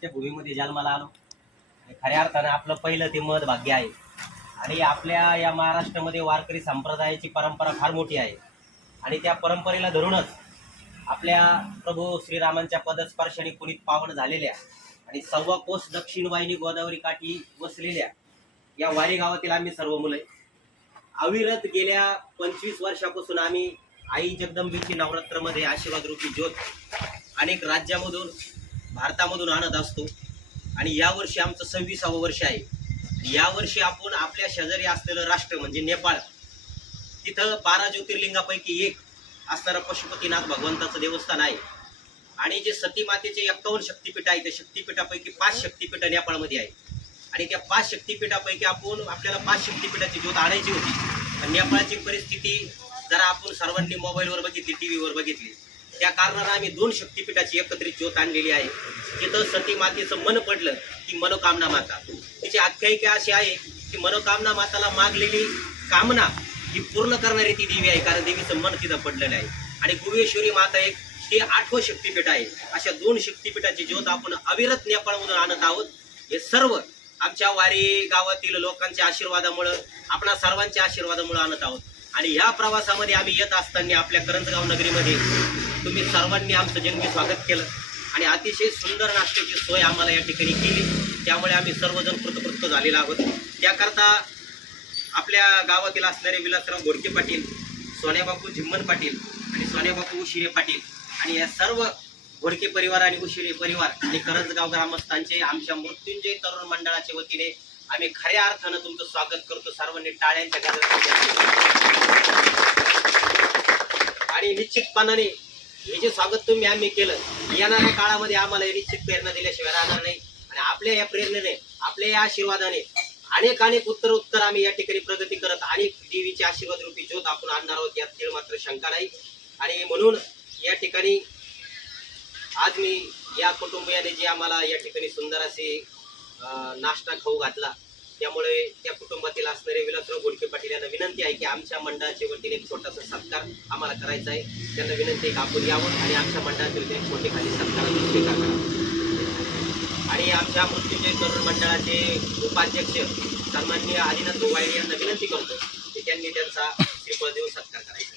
वारकऱ्यांच्या भूमीमध्ये जन्माला आलो. आणि खऱ्या अर्थानं आपलं पहिलं ते मध भाग्य आहे. आणि आपल्या या महाराष्ट्रामध्ये वारकरी संप्रदायाची परंपरा फार मोठी आहे. आणि त्या परंपरेला धरूनच आपल्या प्रभू श्रीरामांच्या पदस्पर्शाने पुनीत पावन झालेल्या आणि सव्वा कोस दक्षिण वाहिनी गोदावरी काठी वसलेल्या या वारी गावातील आम्ही सर्व मुलं अविरत गेल्या पंचवीस वर्षापासून आम्ही आई जगदंबेची नवरात्रमध्ये आशीर्वाद रूपी ज्योत अनेक राज्यामधून भारतामधून आणत असतो. आणि यावर्षी आमचं सव्वीसावं वर्ष आहे. यावर्षी आपण आपल्या शेजारी असलेलं राष्ट्र म्हणजे नेपाळ. तिथं बारा ज्योतिर्लिंगापैकी एक असणारं पशुपतीनाथ भगवंताचं देवस्थान आहे. आणि जे सती मातेचे एक्कावन्न शक्तिपीठ आहे त्या शक्तिपीठापैकी पाच शक्तीपीठ नेपाळमध्ये आहे आणि त्या पाच शक्तिपीठापैकी आपण आपल्याला पाच शक्तीपीठाची ज्योत आणायची होती. पण नेपाळची परिस्थिती जरा आपण सर्वांनी मोबाईलवर बघितली टी व्हीवर बघितली. त्या कारणानं आम्ही दोन शक्तीपीठाची एकत्रित ज्योत आणलेली आहे. तिथं सती मातेचं मन पडलं की मनोकामना माता. तिची आख्यायिका अशी आहे की मनोकामना माताला मागलेली कामना ही पूर्ण करणारी ती देवी आहे कारण देवीचं मन तिथं पडलेलं आहे. आणि गुवेश्वरी माता एक हे आठवं शक्तिपीठ आहे. अशा दोन शक्तीपीठाची ज्योत आपण अविरत नेपाळमधून आणत आहोत. हे सर्व आमच्या वारी गावातील लोकांच्या आशीर्वादामुळं आपणा सर्वांच्या आशीर्वादामुळं आणत आहोत. आणि ह्या प्रवासामध्ये आम्ही येत असताना आपल्या करंजगाव नगरीमध्ये तुम्ही सर्वांनी आमचं जन्मी स्वागत केलं. आणि अतिशय सुंदर नाश्त्याची सोय आम्हाला या ठिकाणी केली. त्यामुळे आम्ही सर्वजण कृतकृत झालेलो आहोत. त्याकरता आपल्या गावातील असणारे विलासराव गोडके पाटील सोन्याबापू झिम्मन पाटील आणि सोन्याबापू उशिरे पाटील आणि या सर्व घोडके परिवार आणि उशिरे परिवार आणि करंजगाव ग्रामस्थांचे आमच्या मृत्युंजय तरुण मंडळाच्या वतीने आम्ही खऱ्या अर्थानं तुमचं स्वागत करतो. सर्वांनी टाळ्यांच्या आणि निश्चितपणाने हे जे स्वागत तुम्ही आम्ही केलं. येणाऱ्या काळामध्ये आम्हाला निश्चित प्रेरणा दिल्याशिवाय राहणार नाही. आणि आपल्या या प्रेरणेने आपल्या या आशीर्वादाने अनेक अनेक उत्तर उत्तर आम्ही या ठिकाणी प्रगती करत अनेक देवीचे आशीर्वाद रूपी ज्योत आपण आणणार आहोत यात तीळ मात्र शंका नाही. आणि म्हणून या ठिकाणी आज मी या कुटुंबियाने जे आम्हाला या ठिकाणी सुंदर असे नाश्ता खाऊ घातला त्यामुळे त्या कुटुंबातील असणारे विलासराव गोडके पाटील यांना विनंती आहे की आमच्या मंडळाच्या वतीने एक छोटासा सत्कार आम्हाला करायचा आहे. त्यांना विनंती आहे की आपण यावं आणि आमच्या मंडळाच्या वतीने छोटे खाली सत्कार स्वीकार करा. आणि आमच्या मृत्यूचे तरुण मंडळाचे उपाध्यक्ष सन्माननीय आदिनाथ गोवाळे यांना विनंती करतो की त्यांनी त्यांचा श्रीफळ देऊन सत्कार करायचा